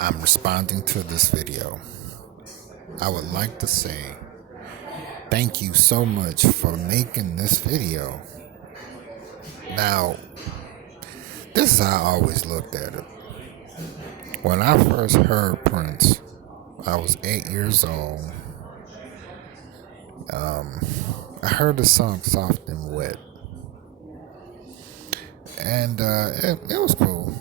I'm responding to this video. I would like to say thank you so much for making this video. Now, this is how I always looked at it. When I first heard Prince, I was 8 years old. I heard the song Soft and Wet. And it was cool.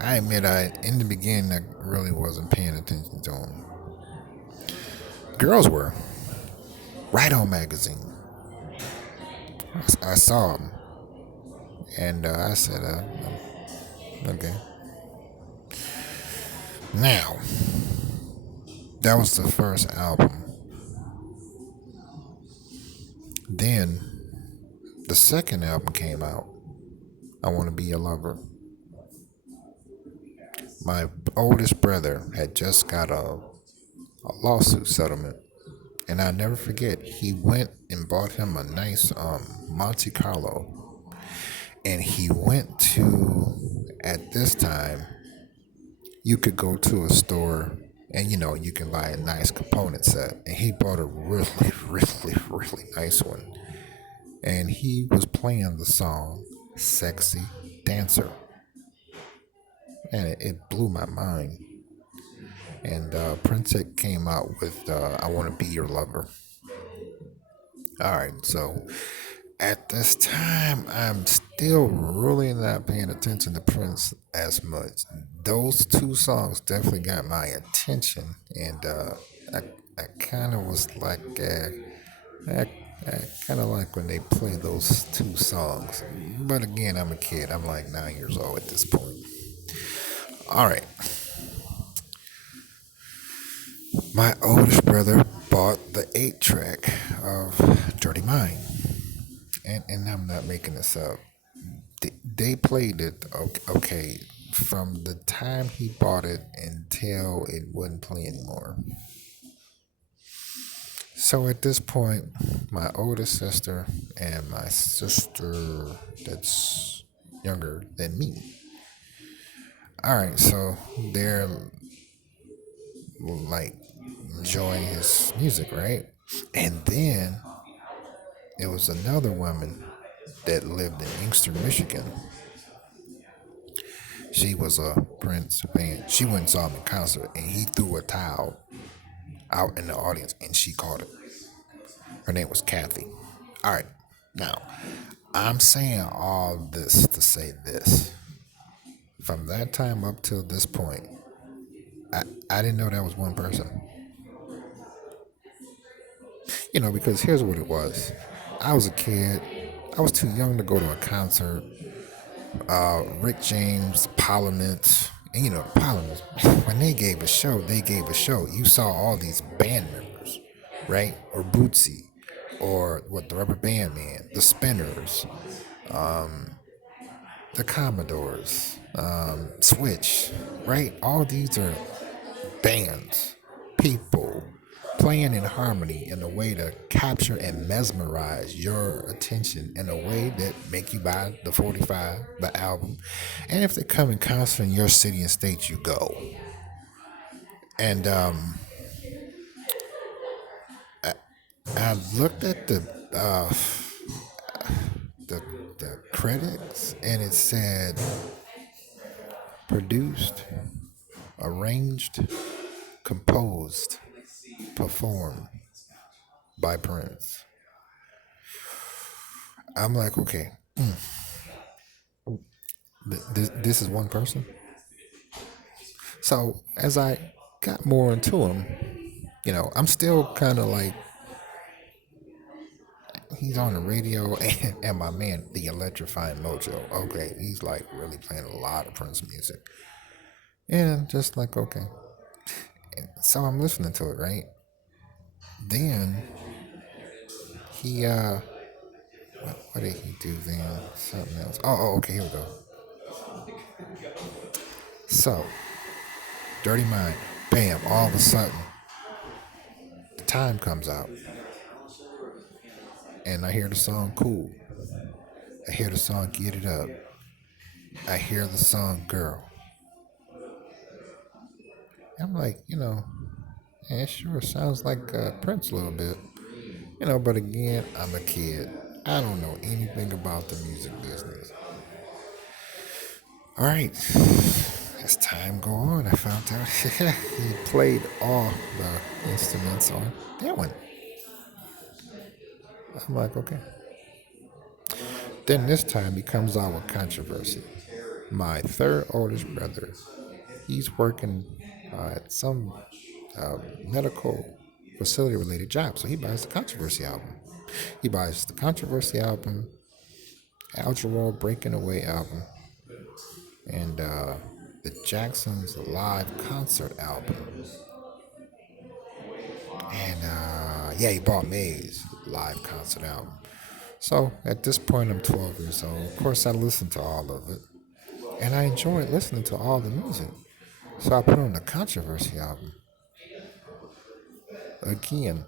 I admit in the beginning, I really wasn't paying attention to him. Girls were. Right On magazine. I saw him. And I said, okay. Now, that was the first album. Then, the second album came out, I Want to Be Your Lover. My oldest brother had just got a lawsuit settlement. And I'll never forget, he went and bought him a nice Monte Carlo. And he went to, at this time, you could go to a store and you can buy a nice component set. And he bought a really, really, really nice one. And he was playing the song Sexy Dancer. And it blew my mind. And Prince came out with I Want to Be Your Lover. All right, so at this time, I'm still really not paying attention to Prince as much. Those two songs definitely got my attention, and I kind of was like, I, I kind of like when they play those two songs. But again, I'm a kid. I'm like 9 years old at this point. All right, my oldest brother bought the 8 track of Dirty Mind. And I'm not making this up. They played it okay from the time he bought it until it wouldn't play anymore. So at this point, my oldest sister and my sister that's younger than me. All right, so they're like enjoying his music, right? And then there was another woman that lived in Inkster, Michigan. She was a Prince fan. She went and saw him in concert, and he threw a towel out in the audience, and she caught it. Her name was Kathy. All right, now I'm saying all this to say this. From that time up till this point, I didn't know that was one person. Because here's what it was. I was a kid. I was too young to go to a concert. Rick James, Parliament, and Parliament, when they gave a show, they gave a show. You saw all these band members, right? Or Bootsy, or what, the Rubber Band Man, the Spinners, the Commodores, Switch, right? All these are bands, people playing in harmony in a way to capture and mesmerize your attention in a way that make you buy the 45, the album. And if they come in concert in your city and state, you go. And I looked at the the credits, and it said produced, arranged, composed, performed by Prince. I'm like, okay, this is one person. So as I got more into him, I'm still kind of like, he's on the radio, and my man, the Electrifying Mojo. Okay, he's like really playing a lot of Prince music, and just like, okay. And so I'm listening to it, right? Then he what did he do then? Something else. Okay, here we go. So, Dirty Mind, bam, all of a sudden, the time comes out, and I hear the song Cool. I hear the song Get It Up. I hear the song Girl. I'm like, it sure sounds like Prince a little bit. But again, I'm a kid. I don't know anything about the music business. All right, as time go on, I found out he played all the instruments on that one. I'm like, okay. Then this time he comes out with controversy. My third oldest brother, he's working at some medical facility related job, so he buys the controversy album. He buys the controversy album, Algernon Breaking Away album, and the Jacksons live concert album. And yeah, he bought May's live concert album. So at this point, I'm 12 years old. Of course, I listened to all of it, and I enjoyed listening to all the music. So I put on the controversy album. Again,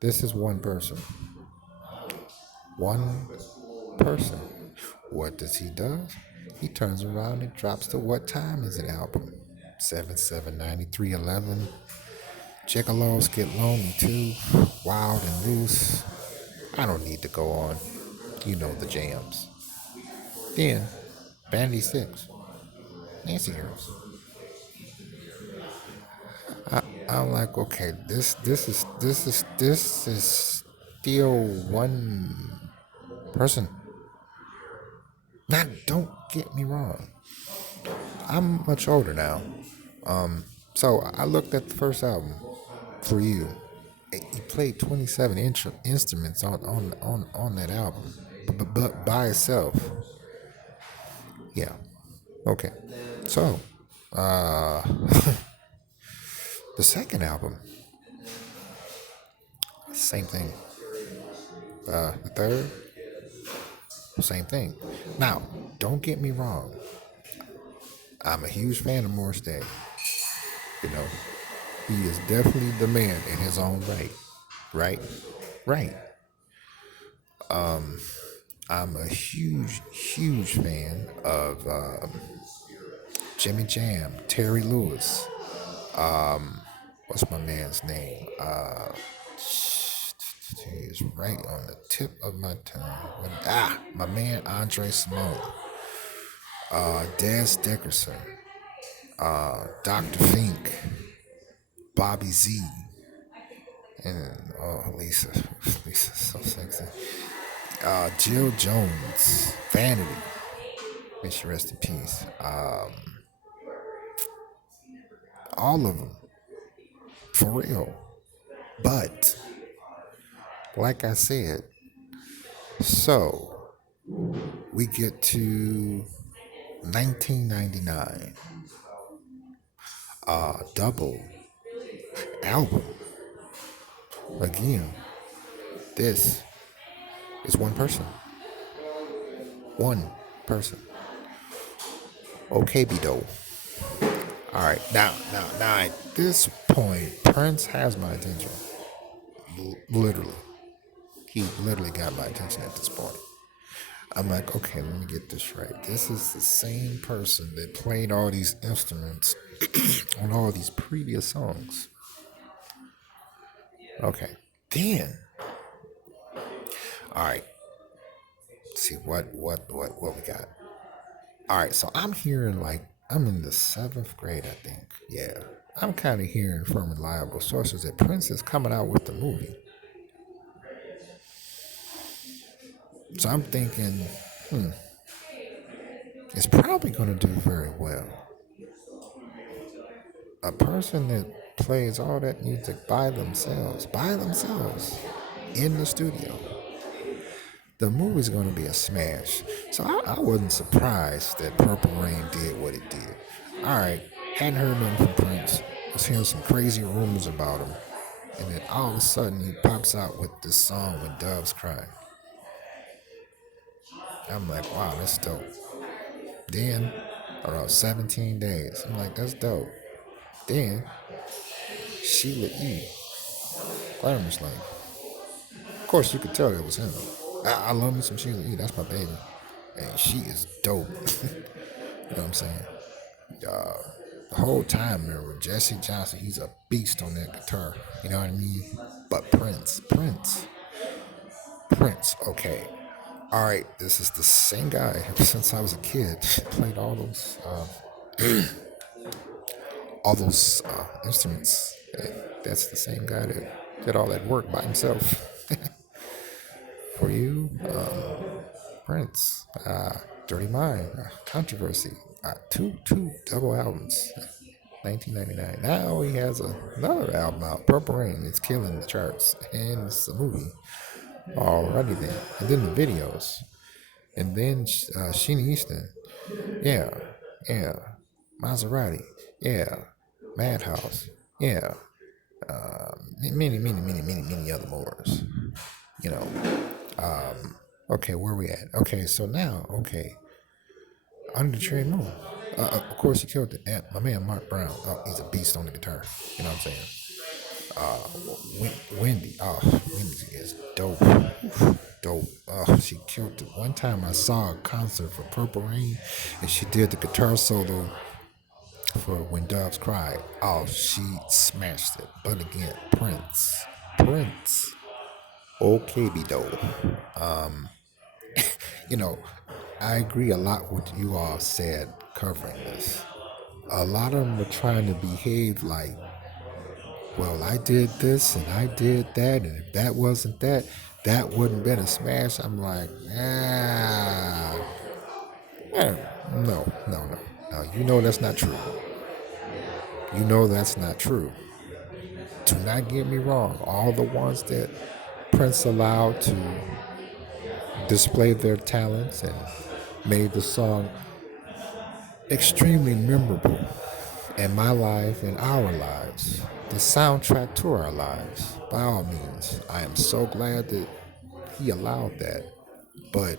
this is one person. One person. What does he do? He turns around and drops the What Time Is It album. 7/7/93/11. Gigolos Get Lonely Too. Wild and Loose. I don't need to go on. You know the jams. Then, Vanity 6. Nancy Girls. I'm like, okay, this is still one person. Now, don't get me wrong. I'm much older now. So I looked at the first album for you. He played 27 instruments on that album, but by itself. Yeah. Okay. So, uh, the second album, same thing. The third, same thing. Now, don't get me wrong. I'm a huge fan of Morris Day. You know, he is definitely the man in his own right. Right? Right. I'm a huge, huge fan of Jimmy Jam, Terry Lewis. What's my man's name? He is right on the tip of my tongue. My man Andre Simone, Dez Dickerson, Dr. Fink, Bobby Z, and Lisa, Lisa's so sexy. Jill Jones, Vanity, may she rest in peace. All of them, for real. But like I said, so we get to 1999, double album. Again, this is one person. One person. Okay, Bido. All right, now, at this point, Prince has my attention. Literally. He literally got my attention at this point. I'm like, okay, let me get this right. This is the same person that played all these instruments on all these previous songs. Okay. Then, all right. Let's see what we got. All right, so I'm hearing like I'm in the seventh grade, I think. Yeah, I'm kind of hearing from reliable sources that Prince is coming out with the movie. So I'm thinking, it's probably going to do very well. A person that plays all that music by themselves, in the studio, the movie's going to be a smash. So I wasn't surprised that Purple Rain did what it did. All right, hadn't heard nothing from Prince. Was hearing some crazy rumors about him. And then all of a sudden he pops out with this song with Doves Crying. I'm like, wow, that's dope. Then, around 17 days, I'm like, that's dope. Then, Sheila E. Glamorous Lane. Of course, you could tell it was him. I love me some Sheila E. That's my baby. And she is dope. You know what I'm saying? the whole time, remember, Jesse Johnson, he's a beast on that guitar. You know what I mean? But Prince, okay. All right, this is the same guy since I was a kid. Played all those instruments. That's the same guy that did all that work by himself. For you, Prince, Dirty Mind, Controversy, two double albums, 1999. Now he has another album out, Purple Rain. It's killing the charts, and it's a movie already then. And then the videos, and then Sheena Easton, yeah, yeah, Maserati, yeah, Madhouse, yeah, many other mores. You know. Okay, where we at? Okay, so now, okay, Under the Tree Moon. Of course, he killed it. And my man Mark Brown. Oh, he's a beast on the guitar. You know what I'm saying? Wendy. Oh, Wendy is dope. Dope. Oh, she killed it. One time I saw a concert for Purple Rain, and she did the guitar solo for When Doves Cry. Oh, she smashed it. But again, Prince. Okay, be dope. You know, I agree a lot with you all said covering this. A lot of them are trying to behave like, well, I did this and I did that, and if that wasn't that, that wouldn't been a smash. I'm like, eh, no. You know that's not true. You know that's not true. Do not get me wrong. All the ones that Prince allowed to display their talents and made the song extremely memorable in my life and our lives, the soundtrack to our lives. By all means, I am so glad that he allowed that. But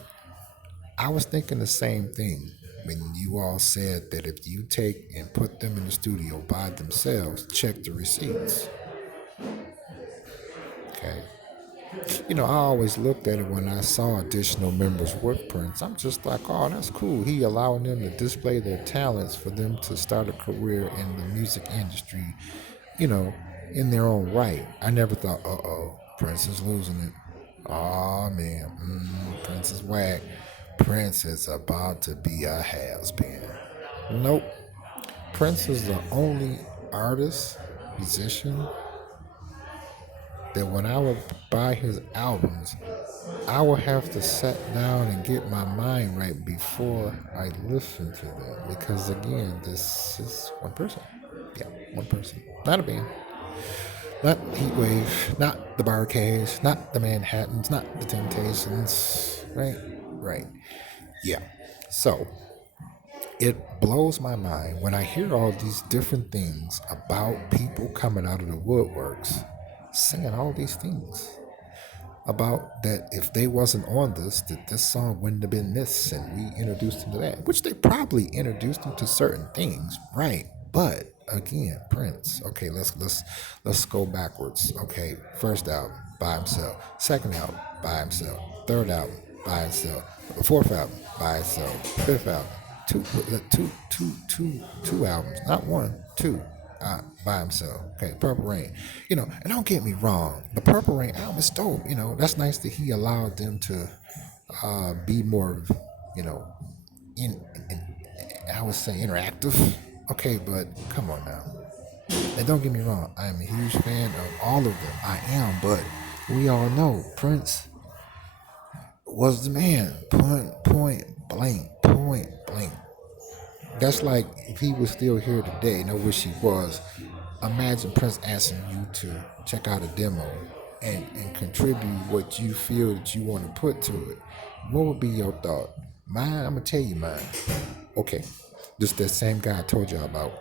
I was thinking the same thing when you all said that if you take and put them in the studio by themselves, check the receipts. Okay. You know, I always looked at it when I saw additional members with Prince. I'm just like, oh, that's cool. He allowing them to display their talents for them to start a career in the music industry, you know, in their own right. I never thought, Prince is losing it. Oh, man, Prince is whack. Prince is about to be a has-been. Nope. Prince is the only artist, musician, that when I would buy his albums, I will have to sit down and get my mind right before I listen to them. Because again, this is one person. Yeah, one person. Not a band. Not Heatwave. Not the Barcades. Not the Manhattans. Not the Temptations. Right? Right. Yeah. So it blows my mind when I hear all these different things about people coming out of the woodworks singing all these things about that if they wasn't on this, that this song wouldn't have been this, and we introduced them to that, which they probably introduced them to certain things, right? But again, Prince. Okay, let's go backwards. Okay, first album by himself, second album by himself, third album by himself, fourth album by himself, fifth album, two albums, not one, two by himself. Okay, Purple Rain. You know, and don't get me wrong, the Purple Rain album is dope. You know, that's nice that he allowed them to be more, you know, in I would say interactive. Okay, but come on now. And don't get me wrong, I am a huge fan of all of them. I am, but we all know Prince was the man. Point blank. That's like if he was still here today, and I wish he was. Imagine Prince asking you to check out a demo and contribute what you feel that you want to put to it. What would be your thought? Mine, I'm gonna tell you mine. Okay, just that same guy I told you about.